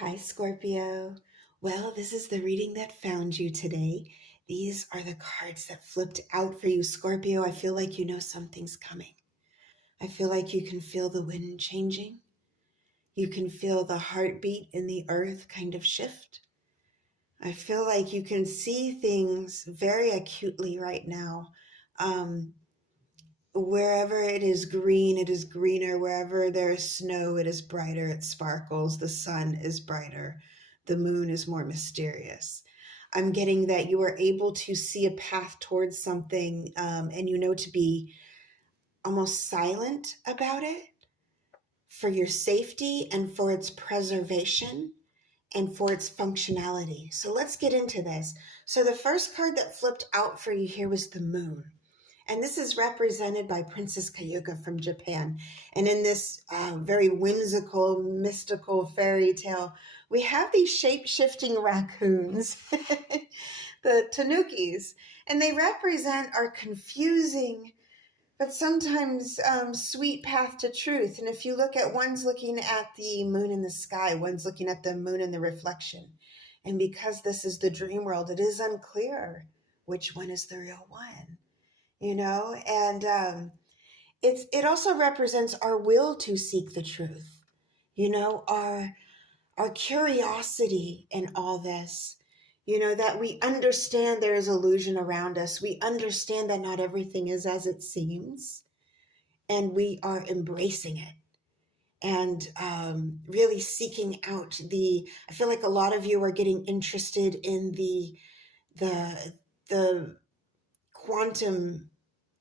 Hi, Scorpio. Well, this is the reading that found you today. These are the cards that flipped out for you, Scorpio. I feel like you know something's coming. I feel like you can feel the wind changing. You can feel the heartbeat in the earth kind of shift. I feel like you can see things very acutely right now. Um, Wherever it is green, it is greener. Wherever there is snow, it is brighter. It sparkles. The sun is brighter. The moon is more mysterious. I'm getting that you are able to see a path towards something, and you know to be almost silent about it for your safety and for its preservation and for its functionality. So let's get into this. So the first card that flipped out for you here was the moon. And this is represented by Princess Kayuka from Japan. And in this very whimsical, mystical fairy tale, we have these shape-shifting raccoons, the tanukis, and they represent our confusing but sometimes sweet path to truth. And if you look at one's looking at the moon in the sky, one's looking at the moon in the reflection. And because this is the dream world, it is unclear which one is the real one, and it also represents our will to seek the truth, our curiosity in all this, that we understand there is illusion around us. We understand that not everything is as it seems, and we are embracing it and really seeking out I feel like a lot of you are getting interested in the quantum.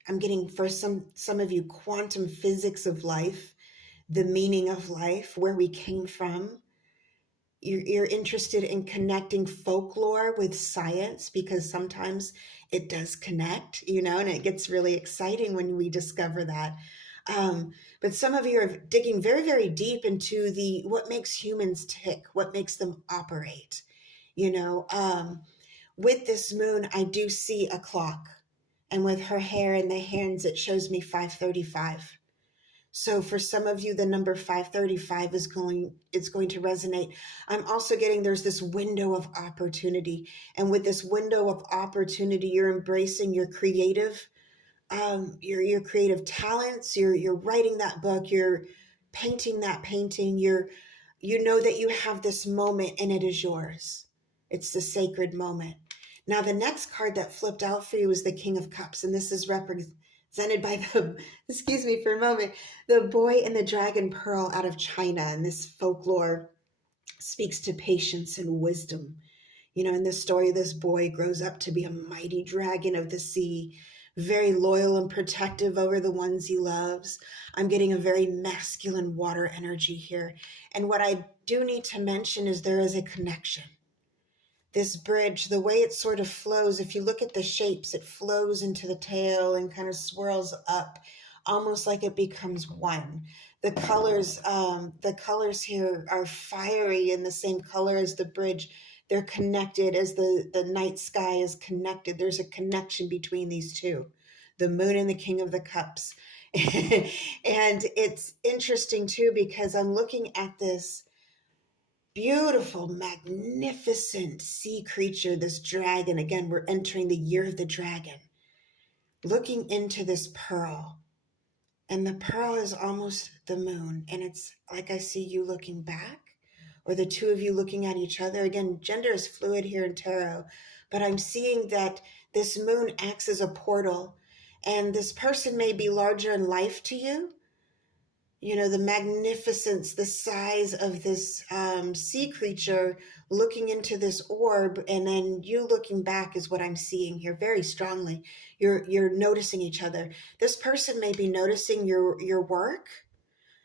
I'm getting, for some of you, quantum physics of life, the meaning of life, where we came from. You're interested in connecting folklore with science because sometimes it does connect, and it gets really exciting when we discover that. But some of you are digging very, very deep into what makes humans tick, what makes them operate. With this moon, I do see a clock. And with her hair in the hands, it shows me 5:35. So for some of you, the number 5:35 it's going to resonate. I'm also getting there's this window of opportunity. And with this window of opportunity, you're embracing your creative, your creative talents. You're writing that book, you're painting that painting, you know that you have this moment and it is yours. It's the sacred moment. Now, the next card that flipped out for you is the King of Cups, and this is represented by excuse me for a moment, the boy and the dragon pearl out of China. And this folklore speaks to patience and wisdom. In this story, this boy grows up to be a mighty dragon of the sea, very loyal and protective over the ones he loves. I'm getting a very masculine water energy here. And what I do need to mention is there is a connection. This bridge, the way it sort of flows, if you look at the shapes, it flows into the tail and kind of swirls up, almost like it becomes one. The colors here are fiery and the same color as the bridge. They're connected as the night sky is connected. There's a connection between these two, the moon and the King of the Cups. And it's interesting too, because I'm looking at this beautiful, magnificent sea creature, this dragon. Again, we're entering the year of the dragon. Looking into this pearl, and the pearl is almost the moon, and it's like I see you looking back, or the two of you looking at each other. Again, gender is fluid here in tarot, but I'm seeing that this moon acts as a portal, and this person may be larger in life to you. The magnificence, the size of this sea creature looking into this orb, and then you looking back is what I'm seeing here very strongly. You're noticing each other. This person may be noticing your work,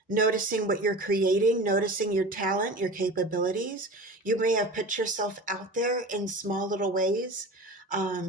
noticing what you're creating, noticing your talent, your capabilities. You may have put yourself out there in small little ways,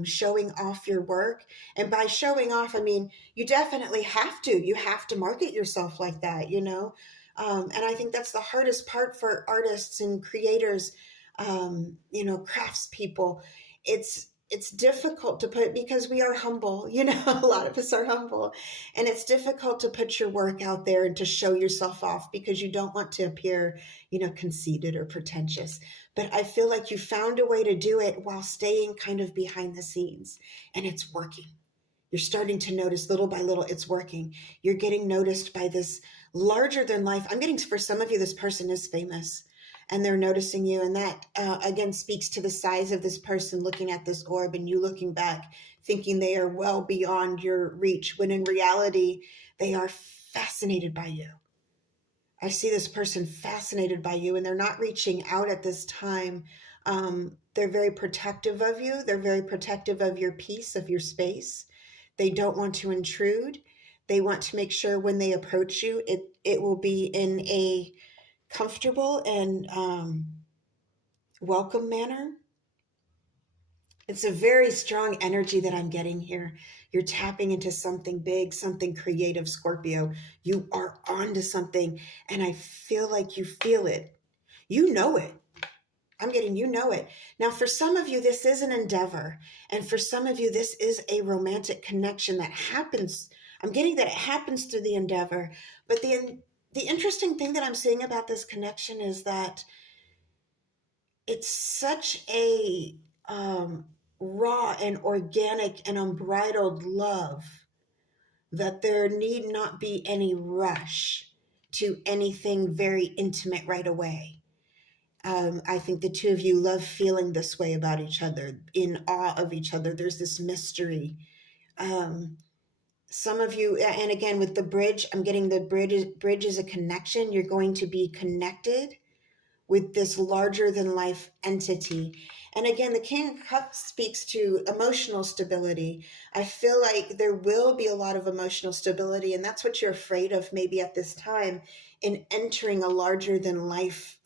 showing off your work. And by showing off, I mean, you definitely have to. You have to market yourself like that, And I think that's the hardest part for artists and creators, craftspeople. It's it's difficult to put, because we are humble, you know, a lot of us are humble, and it's difficult to put your work out there and to show yourself off because you don't want to appear, you know, conceited or pretentious. But I feel like you found a way to do it while staying kind of behind the scenes, and it's working. You're starting to notice little by little it's working. You're getting noticed by this larger than life. I'm getting, for some of you, this person is famous and they're noticing you. And that, again, speaks to the size of this person looking at this orb and you looking back, thinking they are well beyond your reach, when in reality, they are fascinated by you. I see this person fascinated by you, and they're not reaching out at this time. They're very protective of you. They're very protective of your peace, of your space. They don't want to intrude. They want to make sure when they approach you, it will be in a comfortable and welcome manner. It's a very strong energy that I'm getting here. You're tapping into something big, something creative, Scorpio. You are onto something, and I feel like you feel it. You know it. I'm getting, you know it. Now, for some of you, this is an endeavor. And for some of you, this is a romantic connection that happens. I'm getting that it happens through the endeavor. But the interesting thing that I'm seeing about this connection is that it's such a raw and organic and unbridled love that there need not be any rush to anything very intimate right away. I think the two of you love feeling this way about each other, in awe of each other. There's this mystery. Some of you, and again, with the bridge, I'm getting the bridge is a connection. You're going to be connected with this larger than life entity. And again, the King of Cups speaks to emotional stability. I feel like there will be a lot of emotional stability, and that's what you're afraid of maybe at this time in entering a larger than life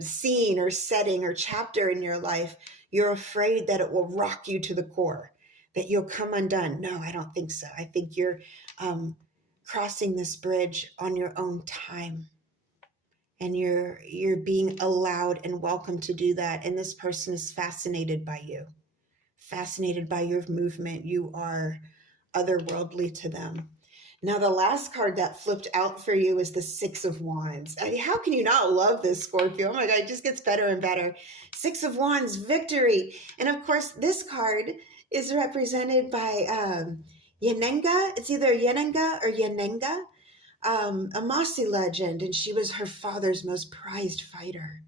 scene or setting or chapter in your life. You're afraid that it will rock you to the core, that you'll come undone. No, I don't think so. I think you're crossing this bridge on your own time, and you're being allowed and welcome to do that. And this person is fascinated by you, fascinated by your movement. You are otherworldly to them. Now, the last card that flipped out for you is the Six of Wands. I mean, how can you not love this, Scorpio? Oh my God, it just gets better and better. Six of Wands, victory. And of course, this card is represented by Yenenga. It's either Yenenga or Yenenga, a Mossy legend, and she was her father's most prized fighter.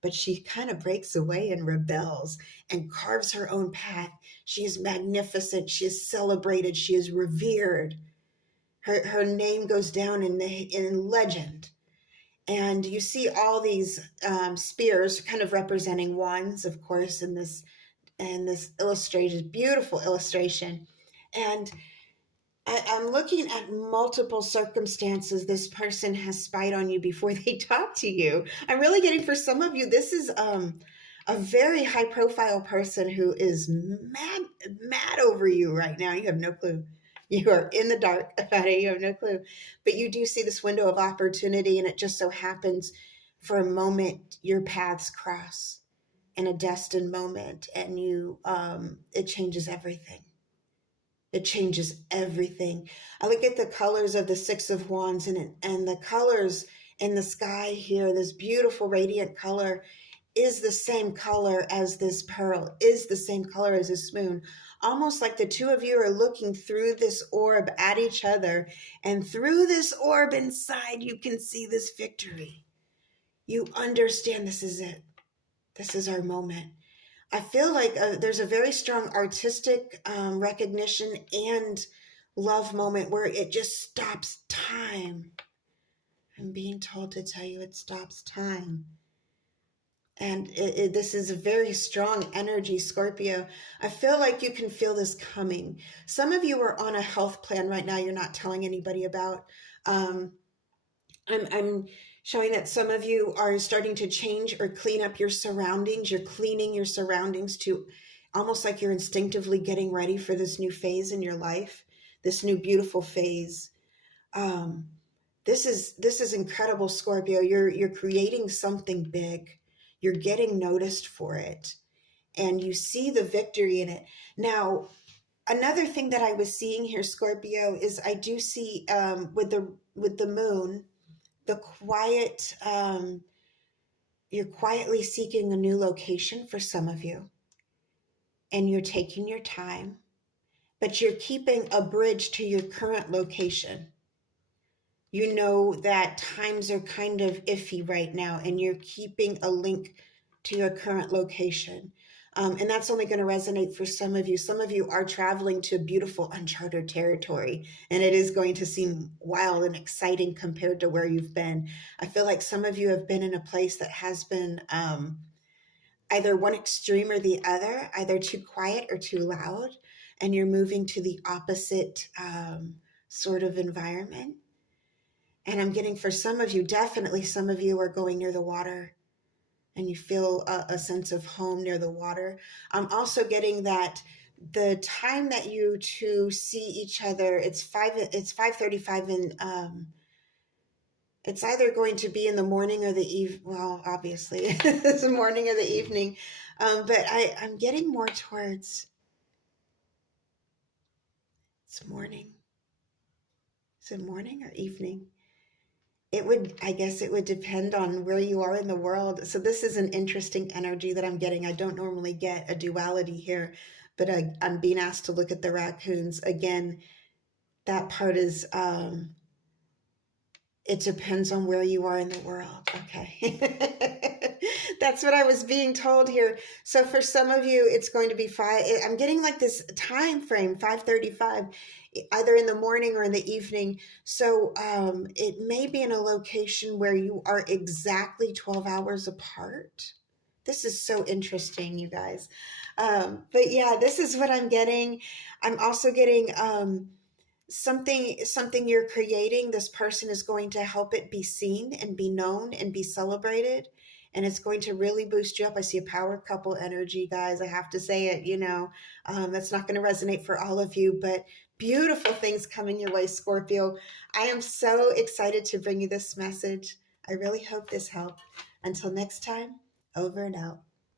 But she kind of breaks away and rebels and carves her own path. She is magnificent. She is celebrated. She is revered. Her name goes down in legend. And you see all these spears kind of representing wands, of course, in this illustration, beautiful illustration. And I'm looking at multiple circumstances this person has spied on you before they talk to you. I'm really getting, for some of you, this is a very high profile person who is mad over you right now. You have no clue. You are in the dark about it. You have no clue. But you do see this window of opportunity, and it just so happens for a moment your paths cross in a destined moment, and you it changes everything. It changes everything. I look at the colors of the Six of Wands, and the colors in the sky here, this beautiful radiant color is the same color as this pearl, is the same color as this moon. Almost like the two of you are looking through this orb at each other, and through this orb inside, you can see this victory. You understand this is it. This is our moment. I feel like there's a very strong artistic recognition and love moment where it just stops time. I'm being told to tell you it stops time. And this is a very strong energy, Scorpio. I feel like you can feel this coming. Some of you are on a health plan right now you're not telling anybody about. I'm showing that some of you are starting to change or clean up your surroundings. You're cleaning your surroundings to almost like you're instinctively getting ready for this new phase in your life, this new beautiful phase. This is incredible, Scorpio. You're creating something big. You're getting noticed for it. and you see the victory in it. Now, another thing that I was seeing here, Scorpio, is I do see with the moon, the quiet. You're quietly seeking a new location for some of you, and you're taking your time, but you're keeping a bridge to your current location. You know that times are kind of iffy right now, and you're keeping a link to your current location. And that's only going to resonate for some of you. Some of you are traveling to beautiful uncharted territory, and it is going to seem wild and exciting compared to where you've been. I feel like some of you have been in a place that has been either one extreme or the other, either too quiet or too loud, and you're moving to the opposite sort of environment. And I'm getting for some of you, definitely some of you are going near the water and you feel a sense of home near the water. I'm also getting that the time that you two see each other, it's 5:35, and it's either going to be in the morning or the eve. Well, obviously it's the morning or the evening. But I'm getting more towards it's morning. Is it morning or evening? I guess it would depend on where you are in the world. So this is an interesting energy that I'm getting. I don't normally get a duality here, but I'm being asked to look at the raccoons. Again, that part is, it depends on where you are in the world. Okay. That's what I was being told here. So for some of you, it's going to be I'm getting like this time frame, 5:35, either in the morning or in the evening. So it may be in a location where you are exactly 12 hours apart. This is so interesting, you guys. But yeah, this is what I'm getting. I'm also getting something you're creating. This person is going to help it be seen and be known and be celebrated, and it's going to really boost you up. I see a power couple energy, guys. I have to say it, that's not going to resonate for all of you, but beautiful things coming your way, Scorpio. I am so excited to bring you this message. I really hope this helped. Until next time, over and out.